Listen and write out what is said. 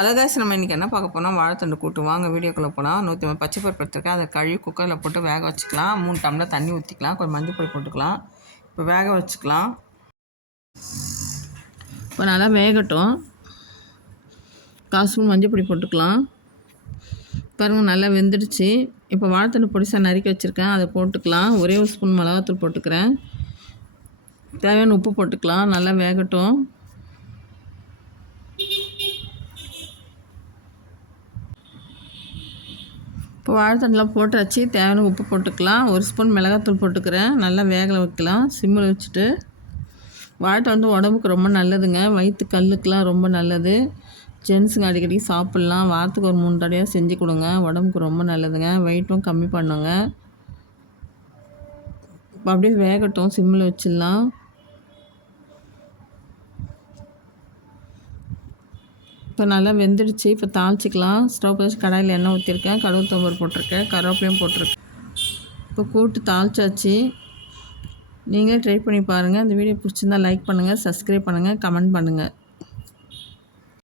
அழகாசி நம்ம இன்றைக்கி என்ன பார்க்க போனால் வாழைத்தண்டு கூட்டு. வாங்க வீடியோக்குள்ளே போகலாம் நூற்றி பச்சை பருப்பு எடுத்துருக்கேன். அதை கழுவி குக்கரில் போட்டு வேக வச்சுக்கலாம். மூணு டம்ளர் தண்ணி ஊற்றிக்கலாம் கொஞ்சம் மஞ்சள் பொடி போட்டுக்கலாம். இப்போ வேக வச்சுக்கலாம். இப்போ நல்லா வேகட்டும். காசு மஞ்சள் பொடி போட்டுக்கலாம். பாருங்கள் நல்லா வெந்துடுச்சு. இப்போ வாழைத்தண்டு பொடிசாக நறுக்கி வச்சுருக்கேன். அதை போட்டுக்கலாம். ஒரே ஒரு ஸ்பூன் மிளகாத்தூள் போட்டுக்கிறேன். தேவையான உப்பு போட்டுக்கலாம். நல்லா வேகட்டும். இப்போ வாழைத்தண்டெலாம் போட்டு வச்சு தேவையான உப்பு போட்டுக்கலாம். ஒரு ஸ்பூன் மிளகாத்தூள் போட்டுக்கிறேன். நல்லா வேக வைக்கலாம். சிம்மில் வச்சுட்டு. வாழைத்த வந்து உடம்புக்கு ரொம்ப நல்லதுங்க. வயிற்று கல்லுக்கெலாம் ரொம்ப நல்லது. ஜென்ஸுங்க அடிக்கடி சாப்பிட்லாம். வாரத்துக்கு ஒரு மூணு தடையாக செஞ்சு கொடுங்க. உடம்புக்கு ரொம்ப நல்லதுங்க. வெயிட்டும் கம்மி பண்ணுங்க. அப்படியே வேகட்டும். சிம்மில் வச்சிடலாம். இப்போ நல்லா வெந்துடுச்சு. இப்போ தாளிச்சிக்கலாம். ஸ்டவ் வச்சு கடாயில் எண்ணெய் ஊற்றிருக்கேன் கடுகு தொம்பர் போட்டிருக்கேன். கருவேப்பிலையும் போட்டிருக்கேன். இப்போ கூட்டு தாளிச்சாச்சு. நீங்களே ட்ரை பண்ணி பாருங்கள் அந்த வீடியோ பிடிச்சிருந்தா லைக் பண்ணுங்கள் சப்ஸ்கிரைப் பண்ணுங்கள் கமெண்ட் பண்ணுங்கள்